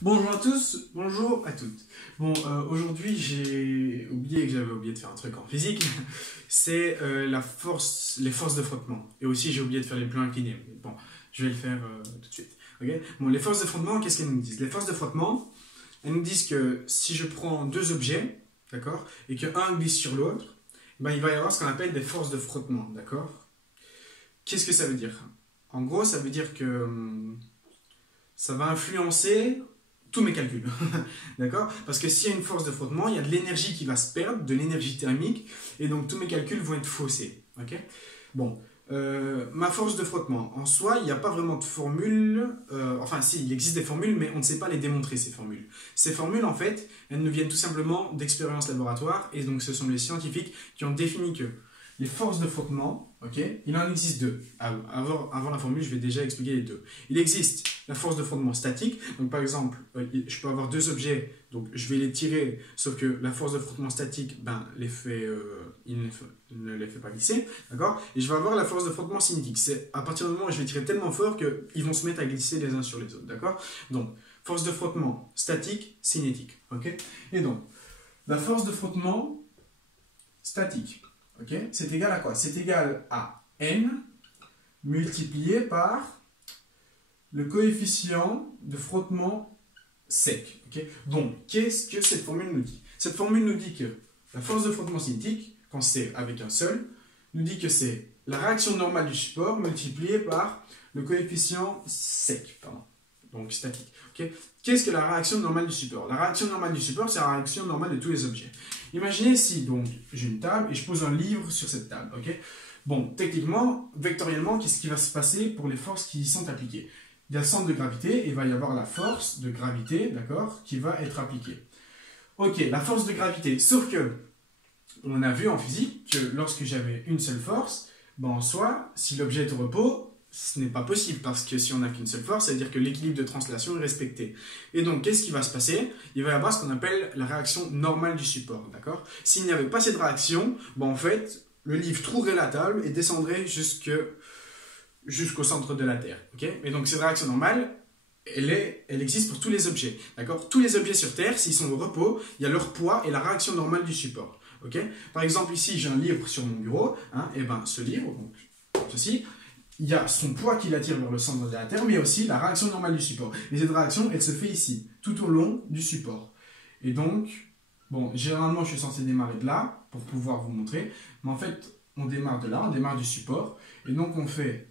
Bonjour à tous, bonjour à toutes. Bon, aujourd'hui j'ai oublié que j'avais oublié de faire un truc en physique, c'est les forces de frottement. Et aussi j'ai oublié de faire les plans inclinés. Bon, je vais le faire tout de suite. Ok. Bon, les forces de frottement, qu'est-ce qu'elles nous disent? Les forces de frottement, elles nous disent que si je prends deux objets, d'accord, et que un glisse sur l'autre, ben, il va y avoir ce qu'on appelle des forces de frottement, d'accord? Qu'est-ce que ça veut dire? En gros, ça veut dire que ça va influencer tous mes calculs. D'accord? Parce que s'il y a une force de frottement, il y a de l'énergie qui va se perdre, de l'énergie thermique, et donc tous mes calculs vont être faussés. Ok? Bon, ma force de frottement, en soi, il n'y a pas vraiment de formule. Enfin, si, il existe des formules, mais on ne sait pas les démontrer, ces formules. Ces formules, en fait, elles nous viennent tout simplement d'expériences laboratoires, et donc ce sont les scientifiques qui ont défini que les forces de frottement, ok, il en existe deux. Avant la formule, je vais déjà expliquer les deux. Il existe la force de frottement statique. Donc par exemple, je peux avoir deux objets, donc je vais les tirer, sauf que la force de frottement statique, ben, il ne les fait pas glisser, d'accord? Et je vais avoir la force de frottement cinétique. C'est à partir du moment où je vais tirer tellement fort qu'ils vont se mettre à glisser les uns sur les autres, d'accord? Donc, force de frottement statique, cinétique, ok? Et donc, la force de frottement statique, ok, c'est égal à quoi? C'est égal à N multiplié par le coefficient de frottement sec. Okay. Donc, qu'est-ce que cette formule nous dit? Cette formule nous dit que la force de frottement cinétique, quand c'est avec un seul, nous dit que c'est la réaction normale du support multipliée par le coefficient sec, pardon, donc statique. Okay. Qu'est-ce que la réaction normale du support? La réaction normale du support, c'est la réaction normale de tous les objets. Imaginez si donc j'ai une table et je pose un livre sur cette table. Okay. Bon, techniquement, vectoriellement, qu'est-ce qui va se passer pour les forces qui y sont appliquées? Il y a le centre de gravité et il va y avoir la force de gravité, d'accord, qui va être appliquée. Ok, la force de gravité, sauf que on a vu en physique que lorsque j'avais une seule force, ben en soi, si l'objet est au repos, ce n'est pas possible, parce que si on n'a qu'une seule force, ça veut dire que l'équilibre de translation est respecté. Et donc, qu'est-ce qui va se passer? Il va y avoir ce qu'on appelle la réaction normale du support, d'accord? S'il n'y avait pas cette réaction, ben en fait, le livre trouverait la table et descendrait jusqu'au centre de la Terre. Okay. Et donc cette réaction normale, elle existe pour tous les objets. Tous les objets sur Terre, s'ils sont au repos, il y a leur poids et la réaction normale du support. Okay. Par exemple, ici, j'ai un livre sur mon bureau. Et ben, ce livre, donc ceci, il y a son poids qui l'attire vers le centre de la Terre, mais aussi la réaction normale du support. Et cette réaction, elle se fait ici, tout au long du support. Et donc, bon, généralement, je suis censé démarrer de là, pour pouvoir vous montrer. Mais en fait, on démarre de là, on démarre du support. Et donc, on fait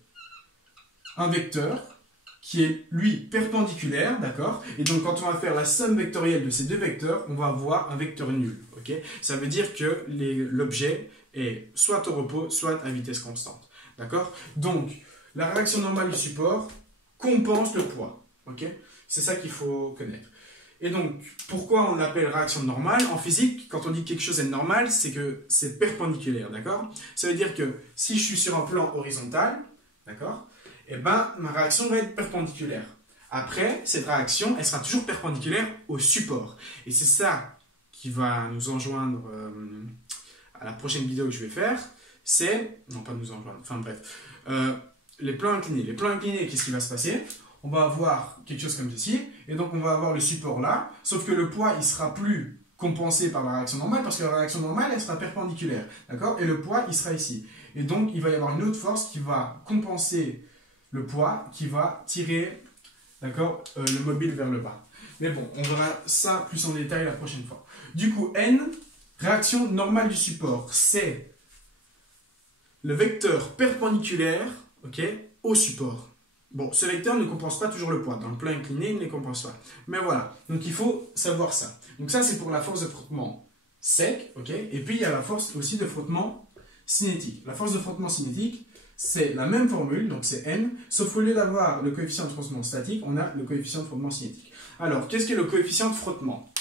un vecteur qui est, lui, perpendiculaire, d'accord? Et donc, quand on va faire la somme vectorielle de ces deux vecteurs, on va avoir un vecteur nul, ok? Ça veut dire que l'objet est soit au repos, soit à vitesse constante, d'accord? Donc, la réaction normale du support compense le poids, ok? C'est ça qu'il faut connaître. Et donc, pourquoi on l'appelle réaction normale? En physique, quand on dit que quelque chose est normal, c'est que c'est perpendiculaire, d'accord? Ça veut dire que si je suis sur un plan horizontal, d'accord? Eh ben, ma réaction va être perpendiculaire. Après, cette réaction, elle sera toujours perpendiculaire au support. Et c'est ça qui va nous enjoindre à la prochaine vidéo que je vais faire. C'est, non pas nous enjoindre, enfin bref, les plans inclinés. Les plans inclinés, qu'est-ce qui va se passer? On va avoir quelque chose comme ceci, et donc on va avoir le support là, sauf que le poids, il sera plus compensé par la réaction normale, parce que la réaction normale, elle sera perpendiculaire, d'accord? Et le poids, il sera ici. Et donc, il va y avoir une autre force qui va compenser le poids, qui va tirer, d'accord, le mobile vers le bas. Mais bon, on verra ça plus en détail la prochaine fois. Du coup, N, réaction normale du support, c'est le vecteur perpendiculaire, ok, au support. Bon, ce vecteur ne compense pas toujours le poids. Dans le plan incliné, il ne les compense pas. Mais voilà, donc il faut savoir ça. Donc ça, c'est pour la force de frottement sec, ok. Et puis, il y a la force aussi de frottement cinétique. La force de frottement cinétique, c'est la même formule, donc c'est N, sauf qu'au lieu d'avoir le coefficient de frottement statique, on a le coefficient de frottement cinétique. Alors, qu'est-ce que le coefficient de frottement?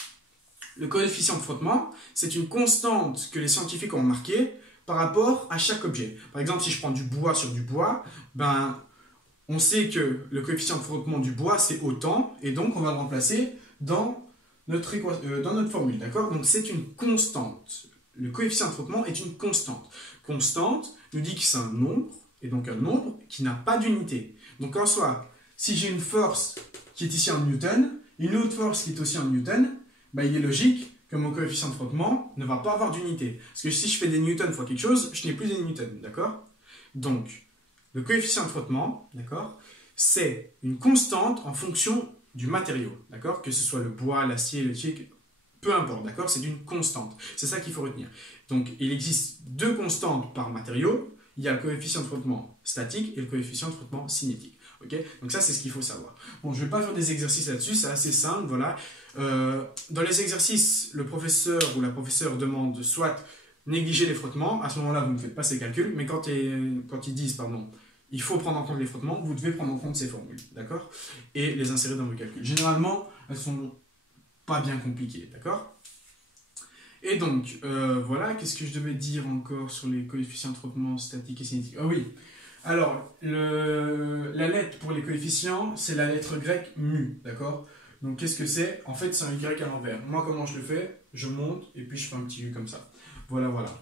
Le coefficient de frottement, c'est une constante que les scientifiques ont marquée par rapport à chaque objet. Par exemple, si je prends du bois sur du bois, ben, on sait que le coefficient de frottement du bois, c'est autant, et donc on va le remplacer dans notre formule, d'accord? Donc c'est une constante. Le coefficient de frottement est une constante. Constante nous dit que c'est un nombre, et donc un nombre qui n'a pas d'unité. Donc en soi, si j'ai une force qui est ici en newton, une autre force qui est aussi en newton, bah, il est logique que mon coefficient de frottement ne va pas avoir d'unité. Parce que si je fais des newtons fois quelque chose, je n'ai plus des newtons, d'accord? Donc, le coefficient de frottement, d'accord, c'est une constante en fonction du matériau, d'accord? Que ce soit le bois, l'acier, le thick, peu importe, d'accord? C'est une constante. C'est ça qu'il faut retenir. Donc, il existe deux constantes par matériau. Il y a le coefficient de frottement statique et le coefficient de frottement cinétique. Okay, donc ça, c'est ce qu'il faut savoir. Bon, je ne vais pas faire des exercices là-dessus, c'est assez simple, voilà. Dans les exercices, le professeur ou la professeure demande soit négliger les frottements, à ce moment-là, vous ne faites pas ces calculs, mais quand ils disent, pardon, il faut prendre en compte les frottements, vous devez prendre en compte ces formules, d'accord? Et les insérer dans vos calculs. Généralement, elles sont pas bien compliquées, d'accord? Et donc, voilà, qu'est-ce que je devais dire encore sur les coefficients de frottement statique et cinétique? Ah oui, alors, la lettre pour les coefficients, c'est la lettre grecque mu, d'accord? Donc, qu'est-ce que c'est? En fait, c'est un Y à l'envers. Moi, comment je le fais? Je monte et puis je fais un petit U comme ça. Voilà, voilà.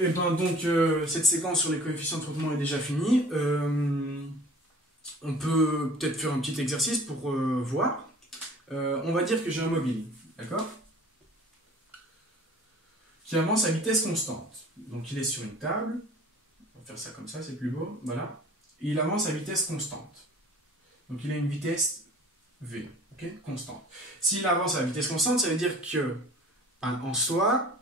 Et ben donc, cette séquence sur les coefficients de frottement est déjà finie. On peut peut-être faire un petit exercice pour voir. On va dire que j'ai un mobile, d'accord? Qui avance à vitesse constante. Donc, il est sur une table. On va faire ça comme ça, c'est plus beau. Voilà. Et il avance à vitesse constante. Donc il a une vitesse V, okay, constante. S'il avance à vitesse constante, ça veut dire que, en soi,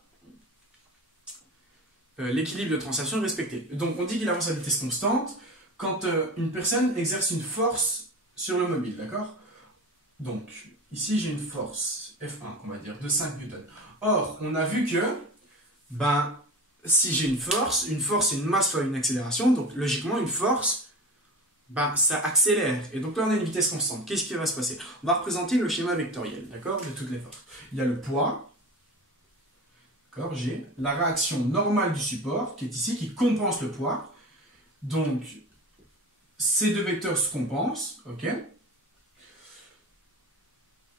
l'équilibre de translation est respecté. Donc on dit qu'il avance à vitesse constante quand une personne exerce une force sur le mobile, d'accord? Donc ici j'ai une force F1, on va dire, de 5 newtons. Or, on a vu que, si j'ai une force c'est une masse fois une accélération, donc logiquement une force, ça accélère. Et donc là on a une vitesse constante. Qu'est-ce qui va se passer? On va représenter le schéma vectoriel, d'accord, de toutes les forces. Il y a le poids, d'accord, j'ai la réaction normale du support, qui est ici, qui compense le poids. Donc, ces deux vecteurs se compensent, ok?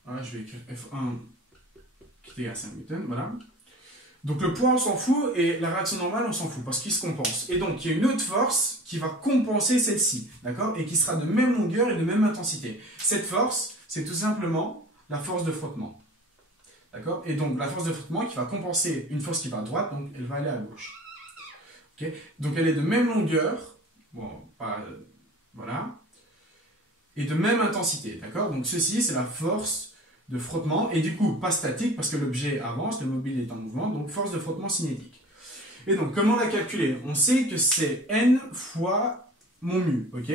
Voilà, je vais écrire F1 qui est à 5 newtons, voilà. Donc le poids on s'en fout et la réaction normale on s'en fout parce qu'ils se compensent. Et donc il y a une autre force qui va compenser celle-ci, d'accord? Et qui sera de même longueur et de même intensité. Cette force, c'est tout simplement la force de frottement. D'accord? Et donc la force de frottement qui va compenser une force qui va à droite, donc elle va aller à gauche. Okay? Donc elle est de même longueur, bon, voilà, et de même intensité, d'accord? Donc ceci c'est la force de frottement, et du coup pas statique parce que l'objet avance, le mobile est en mouvement, donc force de frottement cinétique. Et donc comment la calculer? On sait que c'est N fois mon mu, ok?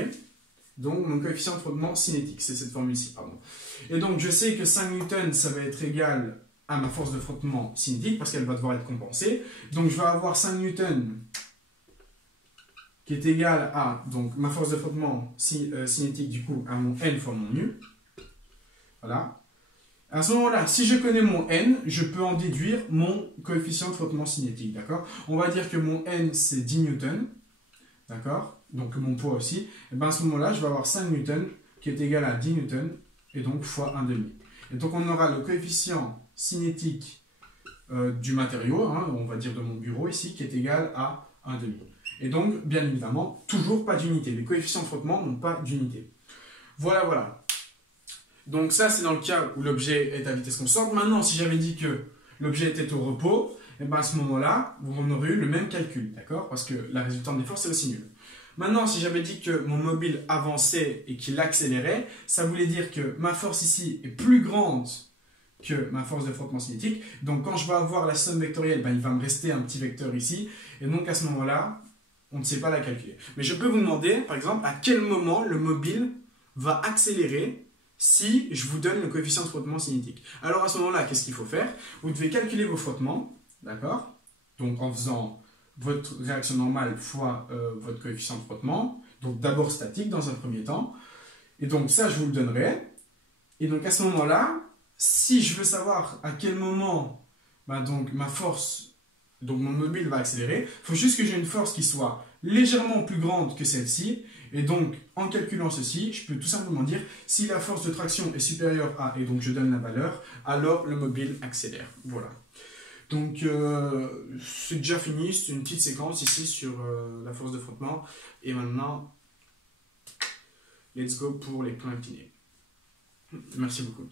Donc mon coefficient de frottement cinétique, c'est cette formule-ci, pardon. Et donc je sais que 5 newtons ça va être égal à ma force de frottement cinétique parce qu'elle va devoir être compensée. Donc je vais avoir 5 newtons qui est égal à donc, ma force de frottement cinétique du coup à mon N fois mon mu. Voilà. À ce moment-là, si je connais mon N, je peux en déduire mon coefficient de frottement cinétique, d'accord? On va dire que mon N, c'est 10 newtons, d'accord? Donc mon poids aussi. Et bien à ce moment-là, je vais avoir 5 newtons qui est égal à 10 newtons, et donc fois 1,5. Et donc on aura le coefficient cinétique du matériau, hein, on va dire de mon bureau ici, qui est égal à 1,5. Et donc, bien évidemment, toujours pas d'unité. Les coefficients de frottement n'ont pas d'unité. Voilà, voilà. Donc ça, c'est dans le cas où l'objet est à vitesse constante. Maintenant, si j'avais dit que l'objet était au repos, et ben à ce moment-là, vous en aurez eu le même calcul, d'accord? Parce que la résultante des forces est aussi nulle. Maintenant, si j'avais dit que mon mobile avançait et qu'il accélérait, ça voulait dire que ma force ici est plus grande que ma force de frottement cinétique. Donc quand je vais avoir la somme vectorielle, ben, il va me rester un petit vecteur ici. Et donc à ce moment-là, on ne sait pas la calculer. Mais je peux vous demander, par exemple, à quel moment le mobile va accélérer si je vous donne le coefficient de frottement cinétique. Alors à ce moment-là, qu'est-ce qu'il faut faire? Vous devez calculer vos frottements, d'accord? Donc en faisant votre réaction normale fois votre coefficient de frottement, donc d'abord statique dans un premier temps, et donc ça je vous le donnerai. Et donc à ce moment-là, si je veux savoir à quel moment donc ma force, donc mon mobile va accélérer, il faut juste que j'ai une force qui soit légèrement plus grande que celle-ci. Et donc, en calculant ceci, je peux tout simplement dire si la force de traction est supérieure à, et donc je donne la valeur, alors le mobile accélère. Voilà. Donc, c'est déjà fini, c'est une petite séquence ici sur la force de frottement. Et maintenant, let's go pour les plans inclinés. Merci beaucoup.